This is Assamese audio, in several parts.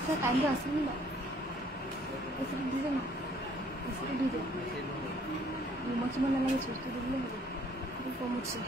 अच्छा टाइम तो आसे नहीं ऐसे दीजिए ना ऐसे दीजिए मुझे मन लगे सोचते दीजिए तो मुझसे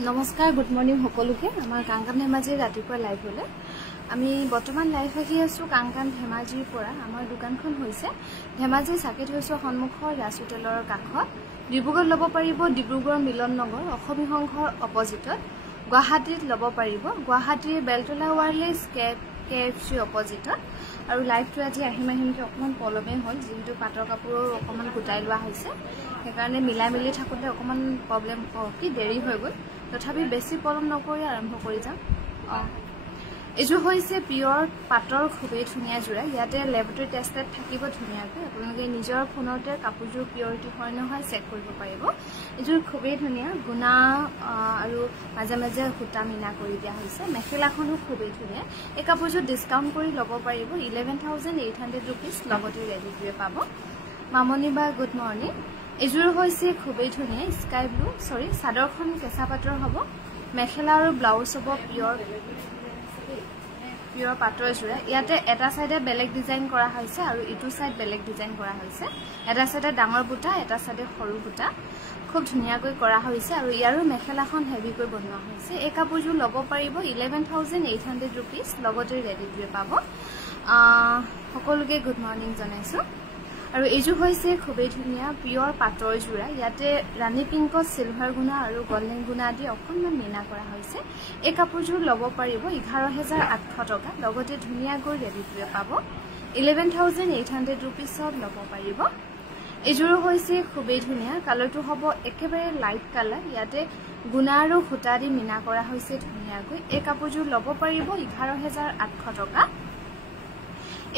नमस्कार गुड मर्निंग सकलोके आमार कांकान धेमाजी रातिपुवा लाइव होले आमी बर्तमान लाइव आहि आसु कांकान धेमाजीर পৰা आमार दुकानखन होइसे धेमाजी साकेत होइसे सन्मुखर राज होटेলৰ কাষত ডিব্ৰুগড় লব পাৰিব ডিব্ৰুগড় মিলন নগৰ অসমী সংঘৰ অপজিটত গুৱাহাটীত লব পাৰিব গুৱাহাটীৰ বেলতলা ওয়াৰলেস কেএফসি অপজিটত আৰু লাইভটো আজি আহিমাহিমকে অকমান পলমে হ'ল যেহেতু পাটৰ কাপোৰৰ অকমান গুটাই লোৱা হৈছে সেইকাৰণে মিলাই মিলি থাকোতে অকমান প্ৰবলেম কি দেৰি হৈ গ'ল তথাপি বেছি পলম নকৰি আৰম্ভ কৰি যাম এজো হৈছে পিওৰ পাটৰ খুবেই ধুনিয়া জোৰা ইয়াতে ল্যাবৰেটৰি টেস্টেড থাকিব ধুনিয়াকৈ আপোনালোকে নিজৰ ফোনতে কাপোৰজোৰ পিওৰিটি হয় নহয় চেক কৰিব পাৰিব এজোৰ খুবেই ধুনিয়া গুণা আৰু মাজে মাজে হুটা মিনা কৰি দিয়া হৈছে মেখেলাখনো খুবেই ধুনিয়া এই কাপোৰজোৰ ডিসকাউন্ট কৰি ল'ব পাৰিব 11800 रुपीस লগতে ৰেডিটোৱে পাব মামনি বা গুড মৰ্নিং এজোৰ হৈছে খুবেই ধুনিয়া স্কাই ব্লু সৰি সাদৰখন কেঁচা পাটৰ হ'ব মেখেলা আৰু ব্লাউজ হ'ব পিওৰ পাটৰ জোৰা ইয়াতে এটা সাইডে বেলেগ ডিজাইন কৰা হৈছে আৰু ইটো সাইড বেলেগ ডিজাইন কৰা হৈছে এটা সাইডে ডাঙৰ বুটা এটা সাইডে সৰু বুটা খুব ধুনিয়াকৈ কৰা হৈছে আৰু ইয়াৰো মেখেলাখন হেভিকৈ বনোৱা হৈছে এই কাপোৰজোৰ ল'ব পাৰিব 11800 रुपीस লগতে ৰেডিটোৱে পাব সকলোকে গুড মৰ্নিং জনাইছো আৰু এইজো হৈছে খুবেই ধুনিয়া পিওৰ পাটৰ জোৰা ইয়াতে ৰাণী পিংকত সিলভাৰ গুণা আৰু গোল্ডেন গুণা দি অকনমান মিনা কৰা হৈছে এই কাপোৰজোৰ ল'ব পাৰিব 11800 টকা লগতে ধুনিয়াকৈ ৰেডিটোৱে পাব 11800 रुपीस ল'ব পাৰিব এইজোৰ হৈছে খুবেই ধুনিয়া কালাৰটো হ'ব একেবাৰে লাইট কালাৰ ইয়াতে গুণা আৰু হুটা দি মিনা কৰা হৈছে ধুনিয়াকৈ এই কাপোৰজোৰ ল'ব পাৰিব 11800 টকা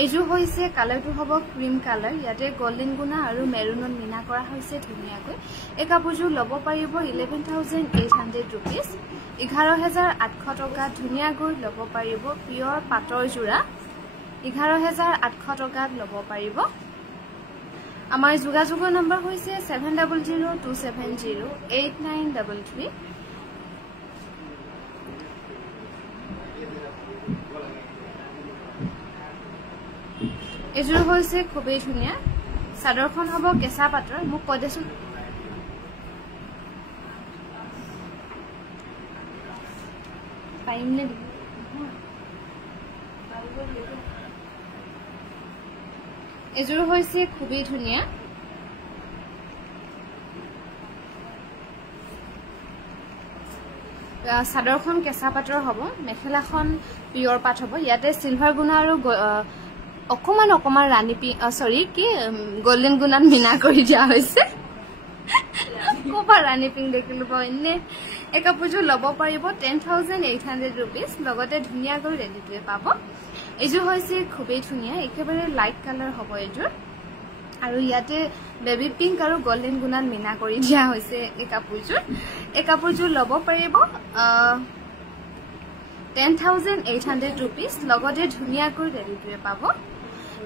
এজো হৈছে কালাৰটো হ'ব ক্ৰীম কালাৰ ইয়াতে গোল্ডেন গুণা আৰু মেৰুনত মিনা কৰা হৈছে ধুনিয়াকৈ এই কাপোৰজোৰ ল'ব পাৰিব 11800 रुपीस 11800 টকা ধুনিয়াকৈ ল'ব পাৰিব পিওৰ পাটৰ জোৰা 11800 টকা ল'ব পাৰিব আমাৰ যোগাযোগৰ নম্বৰ হৈছে 7002708933 এজোৰ হৈছে খুবেই ধুনিয়া সাদৰখন হ'ব কেঁচা পাটৰ মোক কৈ দেছো টাইম নে এজোৰ হৈছে খুবেই ধুনিয়া সাদৰখন কেঁচা পাটৰ হ'ব মেখেলাখন পিওৰ পাট হ'ব ইয়াতে সিলভাৰ গুণা আৰু অকমান ৰাণী সৰি কি গোল্ডেন গুণাত মিনা কৰি দিয়া হৈছে কোপা ৰাণী পিং দেখিলো এনে এই কাপোৰজোৰ ল'ব পাৰিব 10800 रुपीस লগতে ধুনিয়াকৈ ৰেডিটোৱে পাব এইজোৰ হৈছে খুবেই ধুনিয়া একেবাৰে লাইট কালাৰ হ'ব এইজোৰ আৰু ইয়াতে বেবি পিংক আৰু গোল্ডেন গুণাত মিনা কৰি দিয়া হৈছে এই কাপোৰজোৰ ল'ব পাৰিব 10800 रुपीस লগতে ধুনিয়াকৈ ৰেডিটোৱে পাব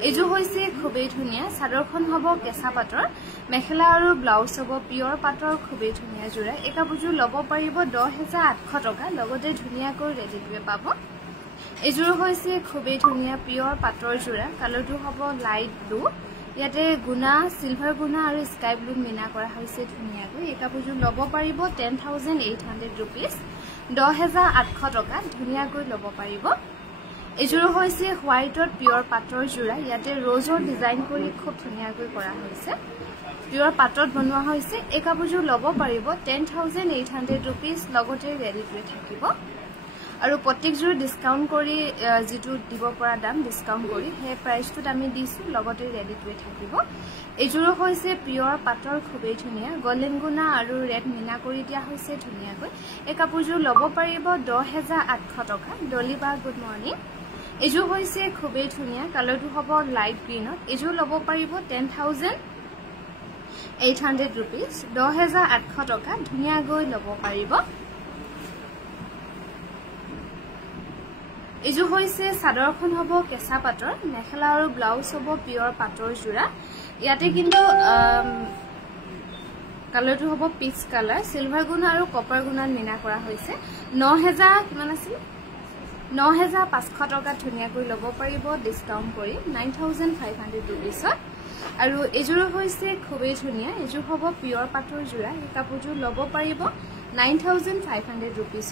এজো হৈছে খুবেই ধুনিয়া সাদৰখন হ'ব কেঁচা পাটৰ মেখেলা আৰু ব্লাউজ হ'ব পিওৰ পাটৰ খুবেই ধুনিয়া জোৰা এই কাপোৰজোৰ ল'ব পাৰিব 10800 টকা লগতে ধুনিয়াকৈ ৰেডিটোৱে পাব এযোৰ হৈছে খুবেই ধুনীয়া পিয়ৰ পাটৰ যোৰা কালাৰটো হ'ব লাইট ব্লু ইয়াতে গুণা সিলভাৰ গুণা আৰু স্কাই ব্লু মিনা কৰা হৈছে ধুনীয়াকৈ এই কাপোৰযোৰ ল'ব পাৰিব 10800 रुपीस 10800 টকা ধুনীয়াকৈ ল'ব পাৰিব এযোৰ হৈছে হোৱাইটৰ পিয়ৰ পাটৰ যোৰা ইয়াতে ৰ'জৰ ডিজাইন কৰি খুব ধুনীয়াকৈ কৰা হৈছে পিয়ৰ পাটত বনোৱা হৈছে এই কাপোৰযোৰ ল'ব পাৰিব 10800 रुपीस লগতে ৰেডি টু থাকিব আৰু প্ৰত্যেকযোৰ ডিসকাউন্ট কৰি যেটো দিব পৰা দাম ডিসকাউন্ট কৰি হে প্ৰাইসটোত আমি দিছো লগতে ৰেডি টু থাকিব এযোৰ হৈছে পিয়ৰ পাটৰ খুবেই ধুনীয়া গোল্ডেন গুণা আৰু ৰেড মিনা কৰি দিয়া হৈছে ধুনীয়াকৈ এই কাপোৰযোৰ ল'ব পাৰিব 10800 টকা ডলিবা গুড মৰ্নিং এযোৰ হৈছে খুবেই ধুনীয়া কালাৰটো হ'ব লাইট গ্ৰীনত এযোৰ ল'ব পাৰিব 10800 रुपीस 10800 টকা ধুনীয়াকৈ ল'ব পাৰিব এযোৰ হৈছে চাদৰখন হ'ব কেঁচা পাটৰ মেখেলা আৰু ব্লাউজ হ'ব পিয়ৰ পাটৰ যোৰা ইয়াতে কিন্তু কালাৰটো হ'ব পিচ কালাৰ সিলভাৰ গুণা আৰু কপাৰ গুণা মিনা কৰা হৈছে 9000 কিমান আছিল 9500 টকা ধুনীয়াকৈ ল'ব পাৰিব ডিসকাউন্ট কৰি 9500 रुपीस আৰু এযোৰ হৈছে খুবেই ধুনীয়া এযোৰ হ'ব পিয়ৰ পাটৰ যোৰা এই কাপোৰযোৰ ল'ব পাৰিব 9500 रुपीस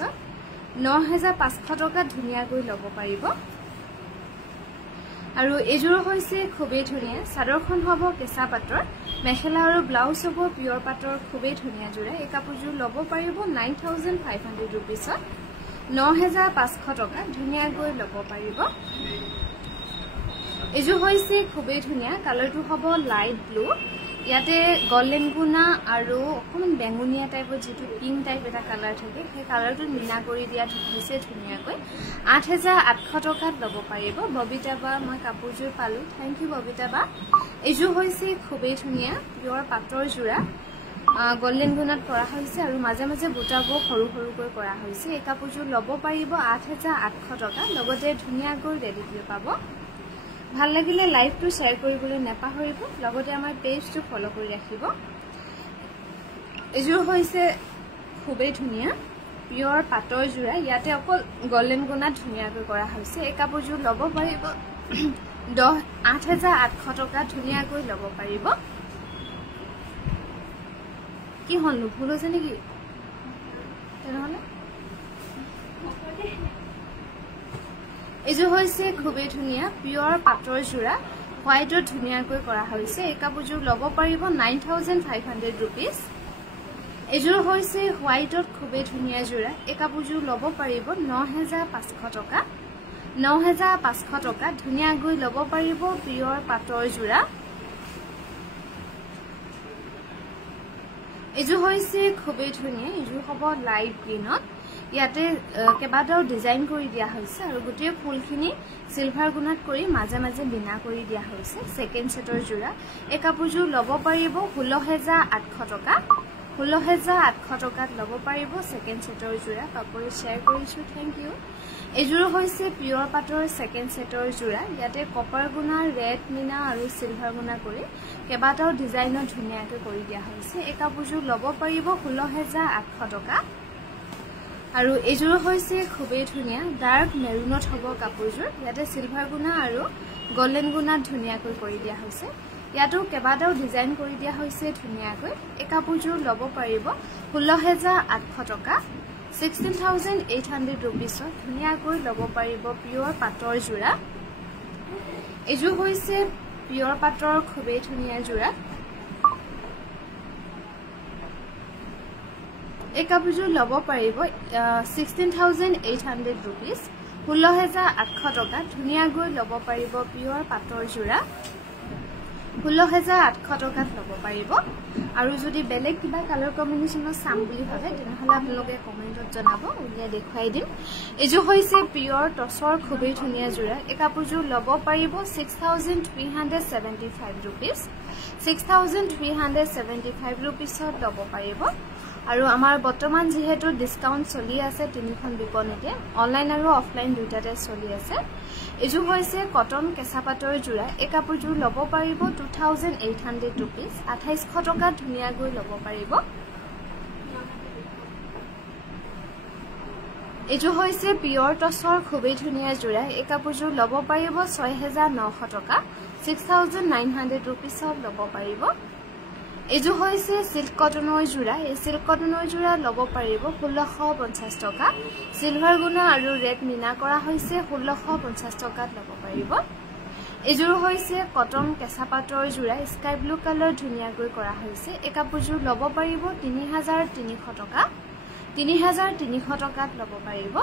9500 টকা ধুনীয়াকৈ ল'ব পাৰিব আৰু এযোৰ হৈছে খুবেই ধুনীয়া চাদৰখন হ'ব কেঁচা পাটৰ মেখেলা আৰু ব্লাউজ হ'ব পিয়ৰ পাটৰ খুবেই ধুনীয়া যোৰা এই কাপোৰযোৰ ল'ব পাৰিব 9500 रुपीस 9500 টকা ধুনীয়াকৈ ল'ব পাৰিব এযোৰ হৈছে খুবেই ধুনীয়া কালাৰটো হ'ব লাইট ব্লু ইয়াতে গোল্ডেন গুণা আৰু অকমান বেঙুনিয়া টাইপৰ যেটো পিঙ্ক টাইপ এটা কালাৰ থাকে সেই কালাৰটো মিনা কৰি দিয়া হৈছে ধুনীয়াকৈ 8800 টকাত ল'ব পাৰিব ববিতা বা মই কাপোৰযোৰ পালো থ্যাংক ইউ ববিতা বা এযোৰ হৈছে খুবেই ধুনীয়া পিয়ৰ পাটৰ যোৰা গোল্ডেন গুণাত কৰা হৈছে আৰু মাজে মাজে বুটাবোৰ সৰু সৰুকৈ কৰা হৈছে এই কাপোৰযোৰ ল'ব পাৰিব 8800 টকা লগতে ধুনীয়াকৈ ৰেডি কৰি পাব ভাল লাগিলে লাইভটো শেয়াৰ কৰিবলৈ নাপাহৰিব লগতে আমাৰ পেজটো ফলো কৰি ৰাখিব এযোৰ হৈছে খুবেই ধুনীয়া পিয়ৰ পাটৰ যোৰা ইয়াতে অকল গোল্ডেন গুণাত ধুনীয়াকৈ কৰা হৈছে এই কাপোৰযোৰ ল'ব পাৰিব 8800 টকা ধুনীয়াকৈ ল'ব পাৰিব কি হল ভুল হৈছে নেকি তেনেহলে এযোৰ হৈছে খুবেই ধুনীয়া পিয়ৰ পাটৰ যোৰা হোৱাইটত ধুনীয়াকৈ কৰা হৈছে এই কাপোৰযোৰ ল'ব পাৰিব 9500 रुपीस এযোৰ হৈছে হোৱাইটত খুবেই ধুনীয়া যোৰা এই কাপোৰযোৰ ল'ব পাৰিব 9500 টকা 9500 টকা ধুনীয়াকৈ ল'ব পাৰিব পিয়ৰ পাটৰ যোৰা এযোৰ হৈছে খুবেই ধুনীয়া এযোৰ হ'ব লাইট গ্ৰীনত ইয়াতে কেবাটাও ডিজাইন কৰি দিয়া হৈছে আৰু গোটেই ফুলখিনি সিলভাৰ গুণাত কৰি মাজে মাজে বিনা কৰি দিয়া হৈছে সেকেন্ড সেটৰ যোৰা এই কাপোৰযোৰ ল'ব পাৰিব 16800 টকা 16800 টকাত ল'ব পাৰিব সেকেন্ড সেটৰ যোৰা কাপোৰ শেয়াৰ কৰিছো থ্যাংক ইউ এযোৰ হৈছে পিয়ৰ পাটৰ সেকেন্ড সেটৰ যোৰা ইয়াতে কপাৰ গুণা ৰেড মিনা আৰু সিলভাৰ গুণা কৰি কেবাটাও ডিজাইনৰ ধুনীয়াকৈ কৰি দিয়া হৈছে এই কাপোৰযোৰ ল'ব পাৰিব 16800 টকা আৰু এযোৰ হৈছে খুবেই ধুনীয়া ডাৰ্ক মেৰুনত হ'ব কাপোৰযোৰ ইয়াতে সিলভাৰ গুণা আৰু গোল্ডেন গুণাত ধুনীয়াকৈ কৰি দিয়া হৈছে ইয়াতো কেবাটাও ডিজাইন কৰি দিয়া হৈছে ধুনীয়াকৈ এই কাপোৰযোৰ ল'ব পাৰিব 16800 টকা 16800 रुपीस ধুনীয়াকৈ ল'ব পাৰিব পিয়ৰ পাটৰ যোৰা এযোৰ হৈছে পিয়ৰ পাটৰ খুবেই ধুনীয়া যোৰা এই কাপোৰযোৰ ল'ব পাৰিব 16800 रुपीस 16800 টকা ধুনীয়াকৈ ল'ব পাৰিব পিয়ৰ পাটৰ যোৰা 16800 টকাত ল'ব পাৰিব আৰু যদি বেলেগ কিবা কালাৰ কম্বিনেশনৰ চাম বুলি ভাবে তেনেহলে আপোনালোকে কমেন্টত জনাব উলিয়াই দেখুৱাই দিম এযোৰ হৈছে পিয়ৰ টছৰ খুবেই ধুনীয়া যোৰা এই কাপোৰযোৰ ল'ব পাৰিব 6375 रुपीस 6375 रुपीसত ল'ব পাৰিব আৰু আমাৰ বৰ্তমান যেহেতু ডিসকাউন্ট চলি আছে তিনিখন বিপণীতে অনলাইন আৰু অফলাইন দুটাতে চলি আছে এযোৰ হৈছে কটন কেঁচা পাটৰ যোৰা এই কাপোৰযোৰ ল'ব পাৰিব 2800 रुपीस 2800 টকা ধুনীয়াকৈ ল'ব পাৰিব এজো হৈছে পিয়ৰ টছৰ খুবেই ধুনীয়া জোৰা এই কাপোৰযোৰ ল'ব পাৰিব 6900 টকা 6900 रुपीसত ল'ব পাৰিব এজো হৈছে সিল্ক কটনৰ জোৰা এই সিল্ক কটনৰ জোৰা ল'ব পাৰিব 1650 টকা সিলভাৰ গুণা আৰু ৰেড মিনা কৰা হৈছে 1650 টকাত ল'ব পাৰিব এজোৰ হৈছে কটন কেঁচা পাটৰ জোৰা স্কাই ব্লু কালাৰ ধুনীয়াকৈ কৰা হৈছে এই কাপোৰযোৰ ল'ব পাৰিব 3300 টকা 3300 টকাত ল'ব পাৰিব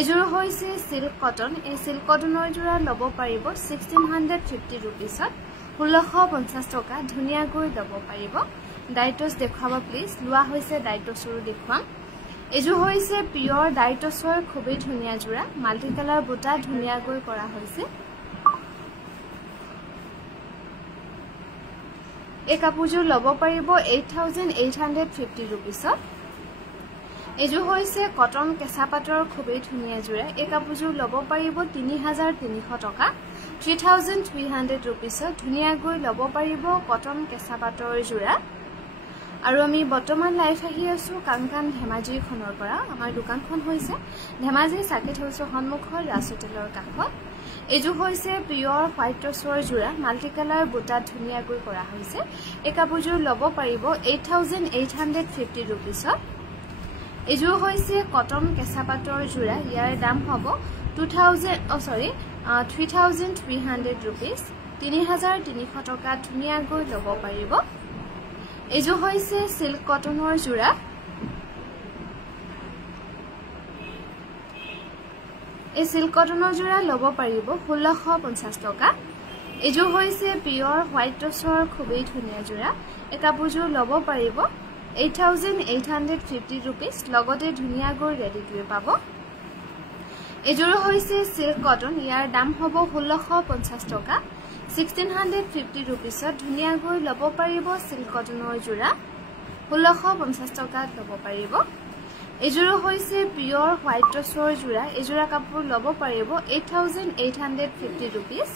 এজোৰ হৈছে সিল্ক কটন এই সিল্ক কটনৰ জোৰা ল'ব পাৰিব 1650 रुपीसত 1650 টকা ধুনীয়াকৈ ল'ব পাৰিব ডাইটছ দেখাব প্লিজ লোৱা হৈছে ডাইটছৰো দেখুৱাম এজোৰ হৈছে পিয়ৰ ডাইটছৰ খুবেই ধুনীয়া জোৰা মাল্টি কালাৰ বুটা ধুনীয়াকৈ কৰা হৈছে এই কাপোৰযোৰ ল'ব পাৰিব 8850 रुपीसত এজো হৈছে কটন কেঁচা পাটৰ খুবেই ধুনীয়া জোৰা এই কাপোৰযোৰ ল'ব পাৰিব 3300 টকা 3300 रुपीसত ধুনীয়াকৈ ল'ব পাৰিব কটন কেঁচা পাটৰ জোৰা আৰু আমি বৰ্তমান লাইভ আহি আছো কাংকান ধেমাজি খনৰ পৰা আমাৰ দোকানখন হৈছে ধেমাজি সাকেট হাউছৰ সন্মুখৰ ৰাজ হোটেলৰ কাষত এজো হৈছে পিয়ৰ হোৱাইট টছৰ জোৰা মাল্টি কালাৰ বুটা ধুনীয়াকৈ কৰা হৈছে এই কাপোৰযোৰ ল'ব পাৰিব 8850 रुपीसত এজো হৈছে কটন কেঁচা পাটৰ জোৰা ইয়াৰ দাম হ'ব 3300 रुपीस 3300 টকা ধুনীয়াকৈ ল'ব পাৰিব এজো হৈছে সিল্ক কটনৰ জোৰা এই সিল্ক কটনৰ জোৰা ল'ব পাৰিব 1650 টকা এজো হৈছে পিয়ৰ হোৱাইট টছৰ খুবেই ধুনীয়া জোৰা এই কাপোৰযোৰ ল'ব পাৰিব 8850 रुपीस লগতে ধুনীয়াকৈ ৰেডি কৰি পাব এজোৰ হৈছে সিল্ক কটন ইয়াৰ দাম হ'ব 1650 টকা 1650 रुपीसত ধুনীয়াকৈ ল'ব পাৰিব সিল্ক কটনৰ জোৰা 1650 টকাত ল'ব পাৰিব এজোৰ হৈছে পিয়ৰ হোৱাইট টছৰ জোৰা এজোৰা কাপোৰ ল'ব পাৰিব 8850 रुपीस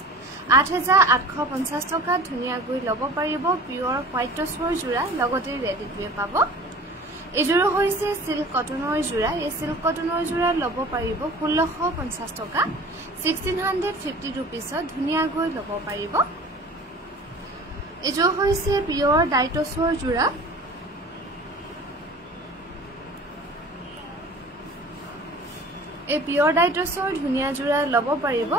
8850 টকা ধুনীয়াকৈ ল'ব পাৰিব পিয়ৰ হোৱাইট টছৰ জোৰা লগতে ৰেডি কৰি পাব এজোৰ হৈছে সিল্ক কটনৰ জোৰা এই সিল্ক কটনৰ জোৰা ল'ব পাৰিব 1650 টকা 1650 रुपीसত ধুনীয়াকৈ ল'ব পাৰিব এজোৰ হৈছে পিয়ৰ ডাইটছৰ জোৰা এই পিয়ৰ ডাইটছৰ ধুনীয়া জোৰা ল'ব পাৰিব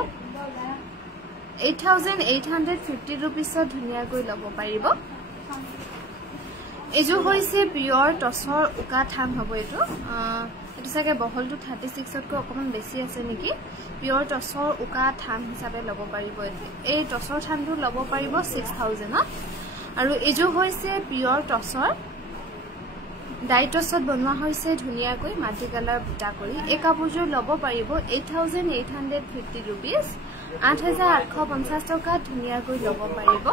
8850 रुपीसত ধুনীয়াকৈ ল'ব পাৰিব এজো হৈছে পিয়ৰ টছৰ উকা থান হ'ব এটো চাগে বহলটো 36তকৈ অকমান বেছি আছে নেকি পিয়ৰ টছৰ উকা থান হিচাপে ল'ব পাৰিব এই টছৰ থানটো ল'ব পাৰিব 6000 আৰু এজো হৈছে পিয়ৰ টছৰ ডাইটছত বনোৱা হৈছে ধুনীয়াকৈ মাটি কালাৰ বুটা কৰি এই কাপোৰযোৰ ল'ব পাৰিব 8850 रुपीस 8850 টকা ধুনীয়াকৈ ল'ব পাৰিব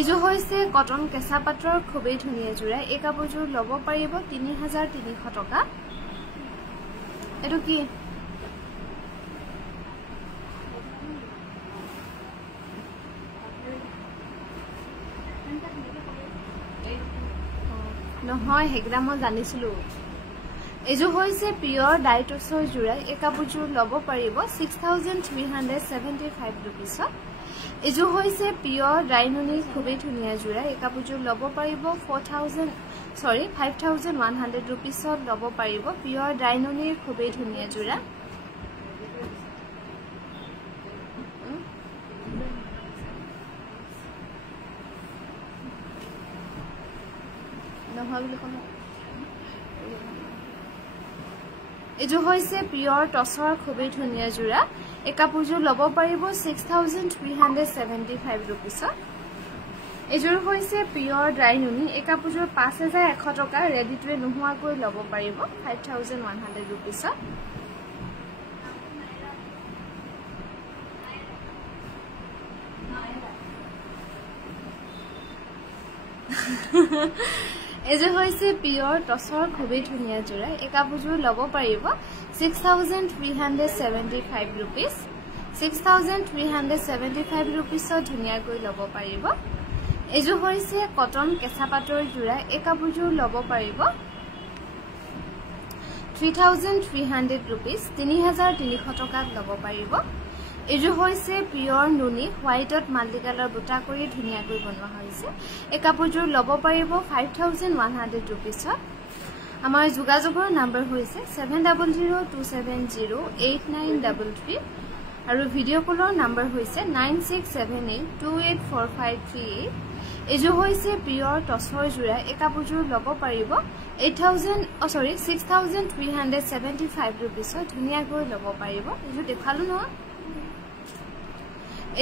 এজো হৈছে কটন কেঁচা পাটৰ খুবেই ধুনীয়া জোৰা এই কাপোৰযোৰ ল'ব পাৰিব 3300 টকা এটো কি নহয় হেগৰা মই জানিছিলো এজো হৈছে পিয়ৰ ডাইটছৰ জোৰা এই কাপোৰযোৰ ল'ব পাৰিব 6375 रुपीसত এজো হৈছে পিয়ৰ ডাইননি খুবেই ধুনীয়া জোৰা এই কাপোৰযোৰ ল'ব পাৰিব 5100 रुपीसত ল'ব পাৰিব পিয়ৰ ডাইননিৰ খুবেই ধুনীয়া জোৰা এজো হৈছে পিয়ৰ টছৰ খুবেই ধুনীয়া জোৰা এই কাপোৰযোৰ ল'ব পাৰিব 6375 रुपीसত এজোৰ হৈছে পিয়ৰ ডাইননি এই কাপোৰযোৰ 5100 টকা ৰেডি টু নোহোৱাকৈ ল'ব পাৰিব 5100 रुपीसত এজো হৈছে পিয়ৰ টছৰ খুবেই ধুনীয়া জোৰা এই কাপোৰযোৰ ল'ব পাৰিব 6375 रुपीस 6375 रुपीसত ধুনীয়াকৈ ল'ব পাৰিব এজু হৈছে কটন কেঁচা পাটৰ জোৰা এই কাপোৰযোৰ ল'ব পাৰিব 3300 rupees 3300 টকাত ল'ব পাৰিব এজু হৈছে পিওৰ নুনি হোয়াইটত মাল্টি কালাৰ বুটা কৰি ধুনিয়াকৈ বনোৱা হৈছে এই কাপোৰযোৰ ল'ব পাৰিব 5100 rupees আমাৰ যোগাযোগৰ নম্বৰ হৈছে 7002708933 আৰু ভিডিও কলৰ নম্বৰ হৈছে 9678284538 এজু হৈছে পিওৰ টসৰ জোৰা এই কাপোৰযোৰ ল'ব পাৰিব 6375 rupees ধুনিয়াকৈ ল'ব পাৰিব এজু দেখালো ন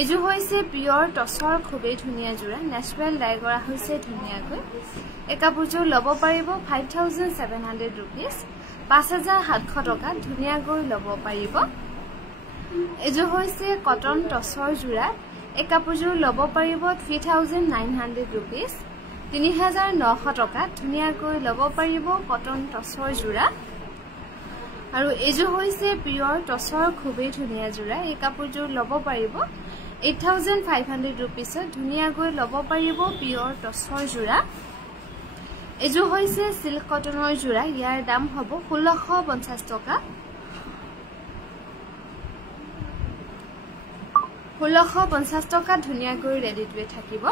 এজু হৈছে পিওৰ টসৰ খুবেই ধুনিয়া জোৰা ন্যাচাৰাল ডাই কৰা হৈছে ধুনিয়াকৈ এই কাপোৰযোৰ ল'ব পাৰিব 5700 rupees 5700 টকা ধুনিয়াকৈ ল'ব পাৰিব এজু হৈছে কটন টসৰ জোৰা এই কাপোৰযোৰ ল'ব পাৰিব 3900 rupees 3900 টকা ধুনিয়াকৈ ল'ব পাৰিব কটন টসৰ জোৰা আৰু এজু হৈছে পিওৰ টসৰ খুবেই ধুনিয়া জোৰা এই কাপোৰযোৰ ল'ব পাৰিব 8500 rupees ধুনিয়াকৈ ল'ব পাৰিব পিওৰ টসৰ জোৰা এজু হৈছে সিল্ক কটনৰ জোৰা ইয়াৰ দাম হ'ব 1650 টকা 1650 টকা ধুনিয়াকৈ ৰেডি টু থাকিব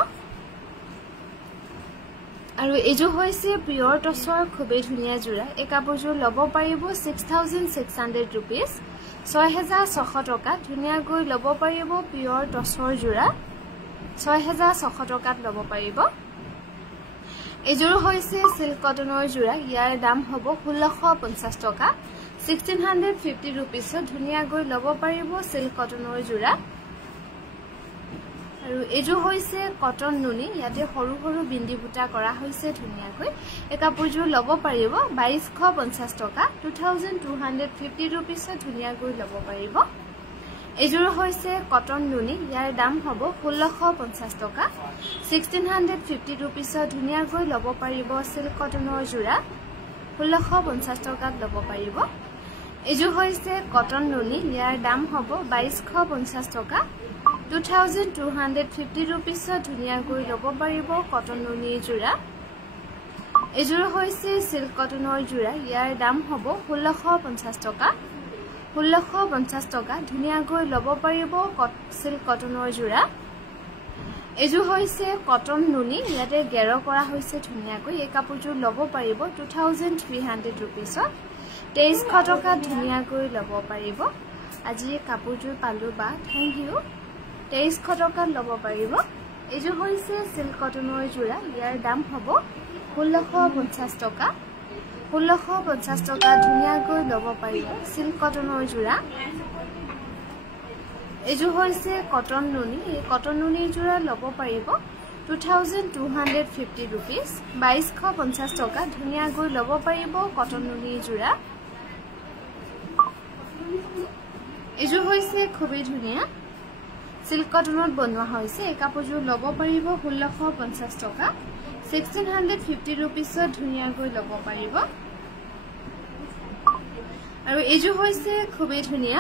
আৰু এজু হৈছে পিওৰ টসৰ খুবেই ধুনিয়া জোৰা এই কাপোৰযোৰ ল'ব পাৰিব 6600 rupees 6600 টকা ধুনিয়াকৈ ল'ব পাৰিব পিওৰ টসৰ জোৰা 6600 টকাত ল'ব পাৰিব এজুৰ হৈছে সিল্ক কটনৰ জোৰা ইয়াৰ দাম হ'ব 1650 টকা 1650 rupees ধুনিয়াকৈ ল'ব পাৰিব সিল্ক কটনৰ জোৰা আৰু এজু হৈছে কটন নুনি ইয়াতে সৰু সৰু বিন্দি বুটা কৰা হৈছে ধুনিয়াকৈ এই কাপোৰযোৰ ল'ব পাৰিব 2250 টকা 2250 rupees ধুনিয়াকৈ ল'ব পাৰিব এজুৰ হৈছে কটন নুনি ইয়াৰ দাম হ'ব 1650 টকা 1650 rupees ধুনিয়াকৈ ল'ব পাৰিব সিল্ক কটনৰ জোৰা 1650 টকাত ল'ব পাৰিব এজু হৈছে কটন নুনি ইয়াৰ দাম হ'ব 2250 টকা 2250 rupees ধুনিয়াকৈ ল'ব পাৰিব কটন নুনি জোৰা এজুৰ হৈছে সিল্ক কটনৰ জোৰা ইয়াৰ দাম হ'ব 1650 টকা 1650 টকা ধুনিয়াকৈ ল'ব পাৰিব সিল্ক কটনৰ জোৰা এজু হৈছে কটন নুনি ইয়াতে গেৰ কৰা হৈছে ধুনিয়াকৈ এই কাপোৰযোৰ ল'ব পাৰিব 2300 rupees 2300 টকা ধুনিয়াকৈ ল'ব পাৰিব আজি কাপোৰযোৰ পালো বা থ্যাংক ইউ 2300 টকাত ল'ব পাৰিব এজু হৈছে সিল্ক কটনৰ জোৰা ইয়াৰ দাম হ'ব 1650 টকা 1650 টকা ধুনিয়াকৈ ল'ব পাৰিব সিল্ক কটনৰ জোৰা এজু হৈছে কটন নুনি এই কটন নুনি জোৰা ল'ব পাৰিব 2250 rupees 2250 টকা ধুনিয়াকৈ ল'ব পাৰিব কটন নুনি জোৰা এজু হৈছে খুবেই ধুনিয়া সিল্ক কটনত বনোৱা হৈছে এই কাপোৰযোৰ ল'ব পাৰিব 1650 টকা 1650 rupees ধুনিয়াকৈ ল'ব পাৰিব আৰু এজু হৈছে খুবেই ধুনিয়া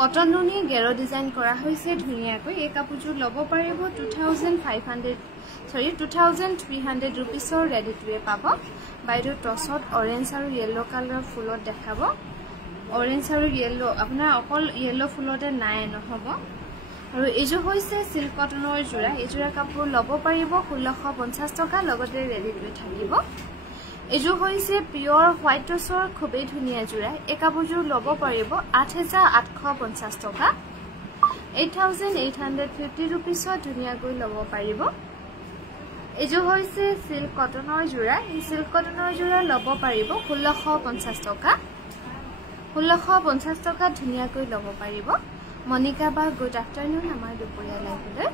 কটন নুনি গেৰ ডিজাইন কৰা হৈছে ধুনিয়াকৈ এই কাপোৰযোৰ ল'ব পাৰিব 2300 rupees ৰেডি টু পাব বাইদেউ টছত অৰেঞ্জ আৰু ইয়েলো কালাৰ ফুলত দেখাব অৰেঞ্জ আৰু ইয়েলো আপোনাৰ অকল ইয়েলো ফুলতে নাই নহব আৰু এজু হৈছে সিল্ক কটনৰ জোৰা এই জোৰা কাপোৰ ল'ব পাৰিব 1650 টকা লগতে ৰেডি টু থাকিব এজু হৈছে পিওৰ হোয়াইট টসৰ খুবেই ধুনিয়া জোৰা এই কাপোৰযোৰ ল'ব পাৰিব 8850 টকা 8850 rupees ধুনিয়াকৈ ল'ব পাৰিব এজু হৈছে সিল্ক কটনৰ জোৰা এই সিল্ক কটনৰ জোৰা ল'ব পাৰিব 1650 টকা 1650 টকা ধুনিয়াকৈ ল'ব পাৰিব মনিকা বা গুড আফটাৰনুন আমাৰ দুপৰীয়া লাইভলৈ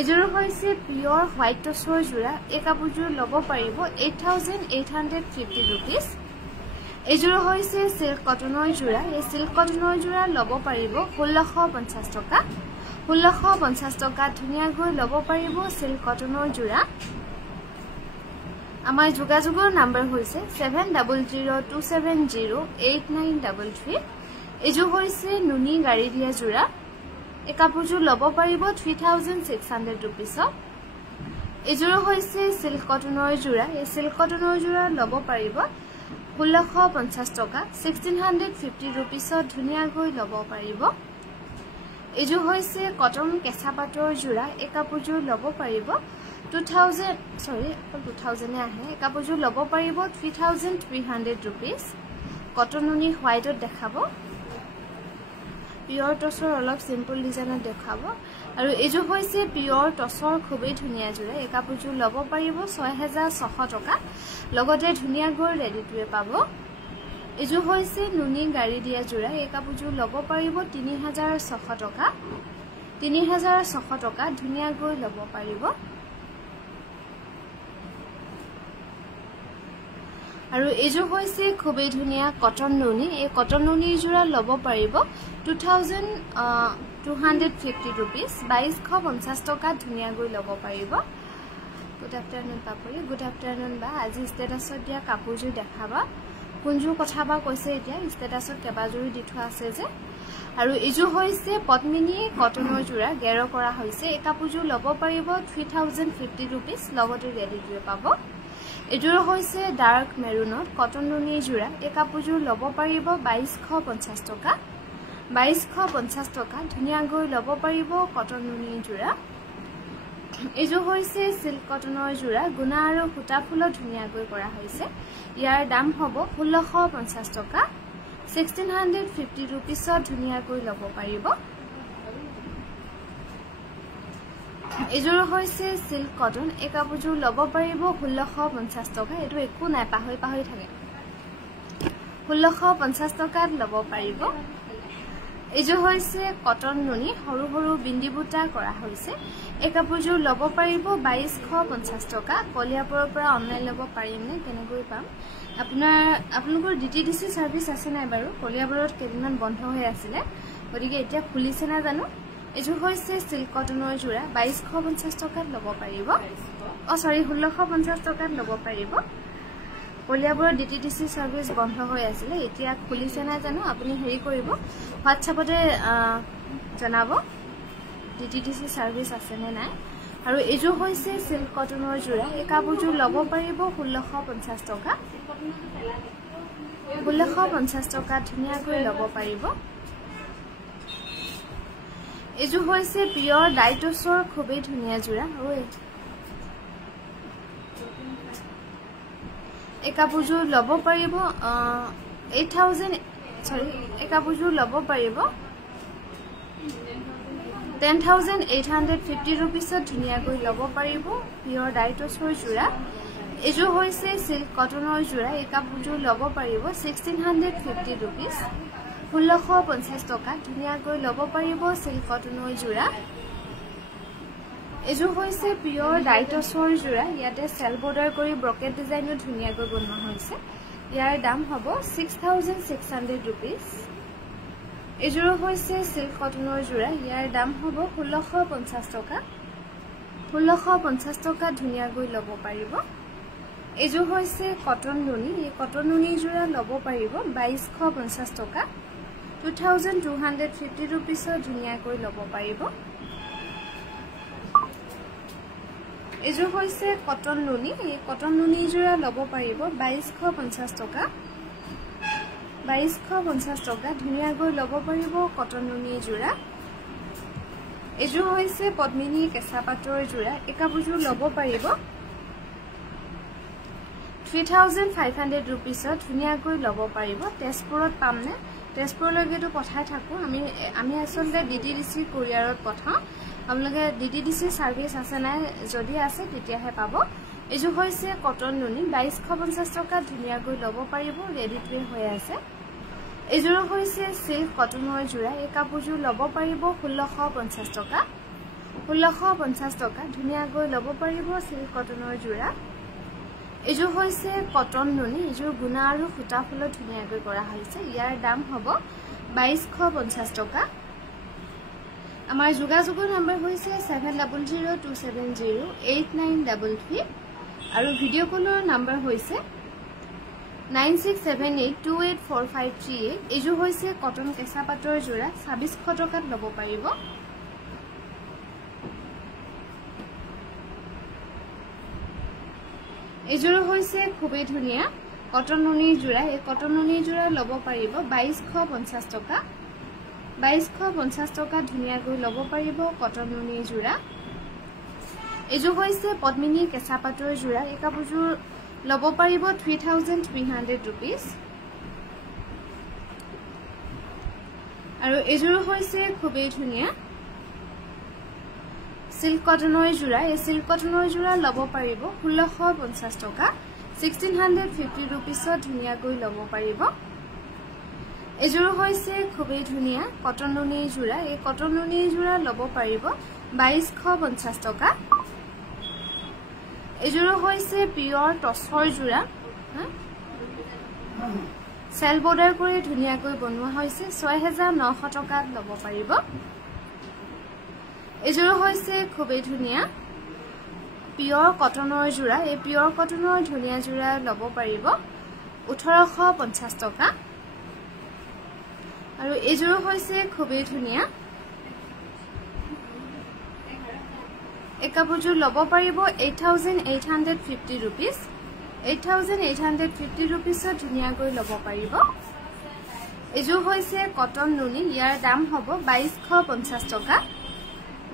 এজুৰ হৈছে পিওৰ হোয়াইট টসৰ জোৰা এই কাপোৰযোৰ ল'ব পাৰিব 8850 rupees এজুৰ হৈছে সিল্ক কটনৰ জোৰা এই সিল্ক কটনৰ জোৰা ল'ব পাৰিব 1650 টকা 1650 টকা ধুনিয়াকৈ ল'ব পাৰিব সিল্ক কটনৰ জোৰা আমাৰ যোগাযোগৰ নম্বৰ হৈছে 7002708933 এজু হৈছে নুনি গাড়ী দিয়া জোৰা এই কাপোৰযোৰ ল'ব পাৰিব 3600 rupees এযোৰ হৈছে সিল্ক কটনৰ যোৰা এই সিল্ক কটনৰ যোৰা লব পাৰিব 1650 টকা 1650 रुपीसত ধুনিয়াকৈ লব পাৰিব এযোৰ হৈছে কটন কেঁচা পাটৰ যোৰা এই কাপোৰযোৰ লব পাৰিব 2000 আহে এই কাপোৰযোৰ লব পাৰিব 3300 रुपीस কটন নুনি হোৱাইটত দেখাব পিওৰ টসৰ অলপ সিম্পল ডিজাইনত দেখাব আৰু এযোৰ হৈছে পিওৰ টসৰ খুবেই ধুনিয়া যোৰা এই কাপোৰযোৰ লব পাৰিব 6600 টকা লগতে ধুনিয়াকৈ ৰেডি টুৱে পাব এযোৰ হৈছে নুনি গাড়ী দিয়া যোৰা এই কাপোৰযোৰ লব পাৰিব 3600 টকা 3600 টকা ধুনিয়াকৈ লব পাৰিব আৰু এযোৰ হৈছে খুবেই ধুনিয়া কটন নুনি এই কটন নুনি যোৰা লব পাৰিব 2250 रुपीस 2250 টকা ধুনিয়াকৈ লব পাৰিব গুড আফটাৰনুন পাপৰি গুড আফটাৰনুন বা আজি ষ্টেটাছত দিয়া কাপোৰযোৰ দেখাবা কোনযোৰ কথা বা কৈছে এতিয়া ষ্টেটাছত কেবাযোৰি দি থোৱা আছে যে আৰু এযোৰ হৈছে পদ্মিনী কটনৰ যোৰা গেৰ কৰা হৈছে এই কাপোৰযোৰ লব পাৰিব 3050 रुपीस লগতে ৰেডি টুৱে পাব এযোৰ হৈছে ডাৰ্ক মেৰুনত কটন নুনি যোৰা এই কাপোৰযোৰ লব পাৰিব 2250 টকা 2250 টকা ধুনিয়াকৈ লব পাৰিব কটন নুনি যোৰা এযোৰ হৈছে সিল্ক কটনৰ যোৰা গুণা আৰু সুতা ফুলত ধুনিয়াকৈ কৰা হৈছে ইয়াৰ দাম হ'ব 1650 টকা 1650 रुपीसত ধুনিয়াকৈ লব পাৰিব এযোৰ হৈছে সিল্ক কটন এই কাপোৰযোৰ লব পাৰিব 1650 টকা এটো একো নাই পাহৰি থাকে 1650 টকাত লব পাৰিব এযোৰ হৈছে কটন নুনি সৰু সৰু বিন্দি বুটা কৰা হৈছে এই কাপোৰযোৰ লব পাৰিব 2250 টকা কলিয়াপুৰৰ পৰা অনলাইন লব পাৰিম নে কেনেকৈ পাম আপোনালোকৰ ডিটিডিসি সাৰ্ভিস আছে নাই বাৰু কলিয়াপুৰত কেদিনমান বন্ধ হৈ আছিল গতিকে এতিয়া খুলিছে না জানো এযোৰ হৈছে সিল্ক কটনৰ যোৰা 2250 টকাত লব পাৰিব 1650 টকাত লব পাৰিব কলিয়াপুৰৰ ডিটিডিসি সাৰ্ভিস বন্ধ হৈ আছিল এতিয়া খুলিছে না জানো আপুনি হেৰি কৰিব হোৱাটছআপতে জনাব ডিটিডিসি সাৰ্ভিস আছে নে নাই আৰু এযোৰ হৈছে সিল্ক কটনৰ যোৰা এই কাপোৰযোৰ লব পাৰিব 1650 টকা 1650 টকা ধুনিয়াকৈ লব পাৰিব এযোৰ হৈছে পিওৰ ডাইটছৰ খুবেই ধুনিয়া যোৰা এই কাপোৰযোৰ লব পাৰিব 10,850 रुपीसত ধুনিয়াকৈ লব পাৰিব পিওৰ ডাইটছৰ যোৰা এযোৰ হৈছে সিল্ক কটনৰ যোৰা এই কাপোৰযোৰ লব পাৰিব 1650 रुपीस 1650 টকা ধুনিয়াকৈ লব পাৰিব সিল্ক কটনৰ যোৰা এযোৰ হৈছে পিওৰ ডাইটছৰ যোৰা ইয়াতে সেল বৰ্ডাৰ কৰি ব্ৰকেট ডিজাইনো ধুনিয়াকৈ বনোৱা হৈছে ইয়াৰ দাম হ'ব 6600 रुपीस এযোৰ হৈছে সিল্ক কটনৰ যোৰা ইয়াৰ দাম হ'ব 1650 টকা 1650 টকা ধুনিয়াকৈ লব পাৰিব এযোৰ হৈছে কটন নুনি এই কটন নুনি যোৰা লব পাৰিব 2250 টকা 2250 रुपीसত ধুনিয়াকৈ লব পাৰিব এযোৰ হৈছে কটন নুনি এই কটন নুনি যোৰা লব পাৰিব 2250 টকা 2250 টকা ধুনিয়াকৈ লব পাৰিব কটন নুনি যোৰা এযোৰ হৈছে পদ্মিনী কেঁচা পাটৰ যোৰা এই কাপোৰযোৰ লব পাৰিব 3500 रुपीसত ধুনিয়াকৈ লব পাৰিব তেজপুৰত পামনে তেজপুৰলৈকেটো পঠাই থাকো আমি আসলে ডিটিডিসি কুৰিয়াৰত পঠাও আপোনালোকে ডিটিডিসি সাৰ্ভিস আছে নাই যদি আছে তেতিয়াহে পাব এযোৰ হৈছে কটন নুনি 2250 টকা ধুনিয়াকৈ লব পাৰিব ৰেডি টু হৈ আছে এযোৰ হৈছে সিল্ক কটনৰ যোৰা এই কাপোৰযোৰ লব পাৰিব 1650 টকা 1650 টকা ধুনিয়াকৈ লব পাৰিব সিল্ক কটনৰ যোৰা এযোৰ হৈছে কটন নুনি এযোৰ গুণা আৰু সুতা ফুলত ধুনিয়াকৈ কৰা হৈছে ইয়াৰ দাম হ'ব 2250 টকা আমাৰ যোগাযোগৰ নম্বৰ হৈছে 7002708933 আৰু ভিডিঅ' কলৰ নম্বৰ হৈছে 9678284538 এযোৰ হৈছে কটন কেঁচা পাটৰ যোৰা 2600 টকাত লব পাৰিব এইযোৰ হৈছে খুবেই ধুনীয়া কটন নুনি যোৰা এই কটন নুনি যোৰা ল'ব পাৰিব 2250 টকা 2250 টকা ধুনীয়াকৈ ল'ব পাৰিব কটন নুনি যোৰা এইযোৰ হৈছে পদ্মিনী কেঁচা পাটৰ যোৰা এই কাপোৰযোৰ ল'ব পাৰিব 3300 rupees আৰু এইযোৰ হৈছে খুবেই ধুনীয়া সিল্ক কটনৰ যোৰা এই সিল্ক কটনৰ যোৰা ল'ব পাৰিব 1650 টকা 1650 rupees ধুনীয়াকৈ ল'ব পাৰিব এইযোৰ হৈছে খুবেই ধুনীয়া কটন নুনি যোৰা এই কটন নুনি যোৰা ল'ব পাৰিব 2250 টকা এইযোৰ হৈছে পিয়ৰ টছৰ যোৰা সেল বৰ্ডাৰ কৰি ধুনীয়াকৈ বনোৱা হৈছে 6900 টকাত ল'ব পাৰিব এইযোৰ হৈছে খুবেই ধুনীয়া পিয়ৰ কটনৰ যোৰা এই পিয়ৰ কটনৰ ধুনীয়া যোৰা ল'ব পাৰিব 1850 টকা আৰু এইযোৰ হৈছে খুবেই ধুনীয়া এই কাপোৰযোৰ ল'ব পাৰিব 8850 rupees 8850 rupees ধুনীয়াকৈ ল'ব পাৰিব এইযোৰ হৈছে কটন নুনি ইয়াৰ দাম হ'ব 2250 টকা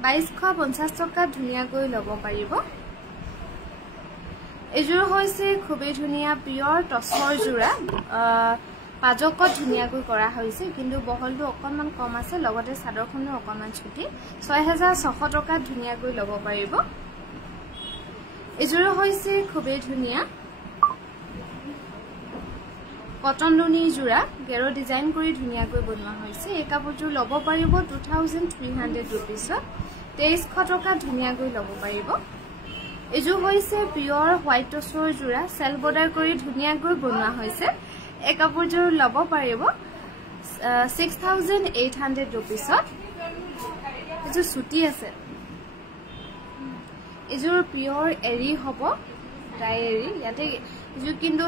2250 টকা ধুনীয়াকৈ ল'ব পাৰিব এইযোৰ হৈছে খুবেই ধুনীয়া পিয়ৰ টছৰ যোৰা পাজকত ধুনীয়াকৈ কৰা হৈছে কিন্তু বহলটো অকণমান কম আছে লগতে চাদৰখনো অকণমান ছুটি 6600 টকা ধুনীয়াকৈ ল'ব পাৰিব এইযোৰ হৈছে খুবেই ধুনীয়া কটন নুনি যোৰা গেৰো ডিজাইন কৰি ধুনীয়াকৈ বনোৱা হৈছে এই কাপোৰযোৰ ল'ব পাৰিব 2300 rupees 2300 টকা ধুনীয়াকৈ ল'ব পাৰিব এইযোৰ হৈছে পিয়ৰ হোৱাইট টছৰ যোৰা সেল বৰ্ডাৰ কৰি ধুনীয়াকৈ বনোৱা হৈছে এই কাপোৰযোৰ ল'ব পাৰিব 6800 rupees এইযোৰ ছুটি আছে এইযোৰ পিয়ৰ এৰি হ'ব ডাই এৰি ইয়াতে এইযোৰ কিন্তু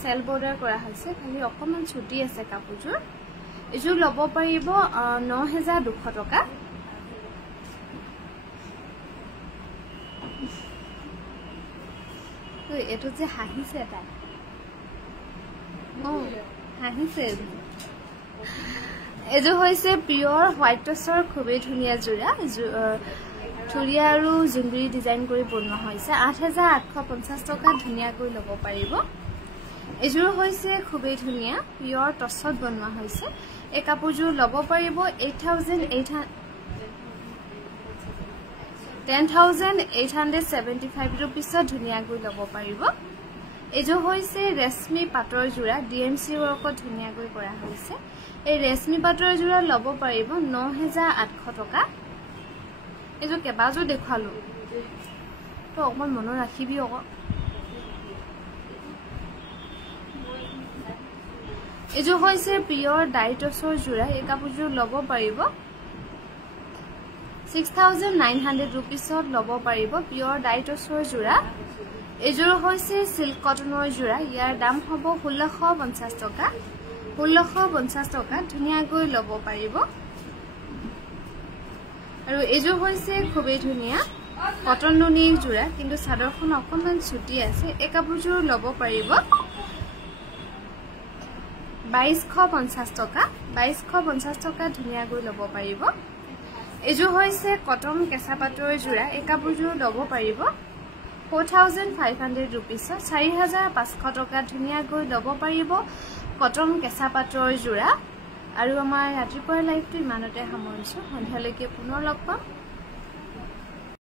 সেল বৰ্ডাৰ কৰা হৈছে খালি অকণমান ছুটি আছে কাপোৰযোৰ এইযোৰ ল'ব পাৰিব 9200 টকা এটো যে হাঁহিছে তাই হাঁহিছে এইযোৰ হৈছে পিয়ৰ হোৱাইট টছৰ খুবেই ধুনীয়া যোৰা থুৰিয়া আৰু জুমৰি ডিজাইন কৰি বনোৱা হৈছে 8850 টকা ধুনীয়াকৈ ল'ব পাৰিব এইযোৰ হৈছে খুবেই ধুনীয়া পিয়ৰ টছত বনোৱা হৈছে এই কাপোৰযোৰ ল'ব পাৰিব 10875 rupees ধুনীয়াকৈ ল'ব পাৰিব এইযোৰ হৈছে ৰেশমি পাটৰ যোৰা ডিএমসি ৱৰ্কত ধুনীয়াকৈ কৰা হৈছে এই ৰেশমি পাটৰ যোৰা ল'ব পাৰিব 9800 টকা এইযোৰ কেবাযোৰ দেখুৱালো তো অকণমান মনত ৰাখিবি অক এইযোৰ হৈছে পিয়ৰ ডাইটছৰ যোৰা এই কাপোৰযোৰ ল'ব পাৰিব 6900 rupees ল'ব পাৰিব পিয়ৰ ডাইটছৰ যোৰা এইযোৰ হৈছে সিল্ক কটনৰ যোৰা ইয়াৰ দাম হ'ব 1650 টকা 1650 টকা ধুনীয়াকৈ ল'ব পাৰিব আৰু এইযোৰ হৈছে খুবেই ধুনীয়া কটন নুনি যোৰা কিন্তু চাদৰখন অকণমান ছুটি আছে এই কাপোৰযোৰ ল'ব পাৰিব 2250 টকা 2250 টকা ধুনীয়াকৈ ল'ব পাৰিব এইযোৰ হৈছে কটন কেঁচা পাটৰ যোৰা এই কাপোৰযোৰ ল'ব পাৰিব 4500 rupees 4500 টকা ধুনীয়াকৈ ল'ব পাৰিব কটন কেঁচা পাটৰ যোৰা আৰু আমাৰ ৰাতিপুৱাৰ লাইভটো ইমানতে সামৰিছো সন্ধিয়ালৈকে পুনৰ লগ পাম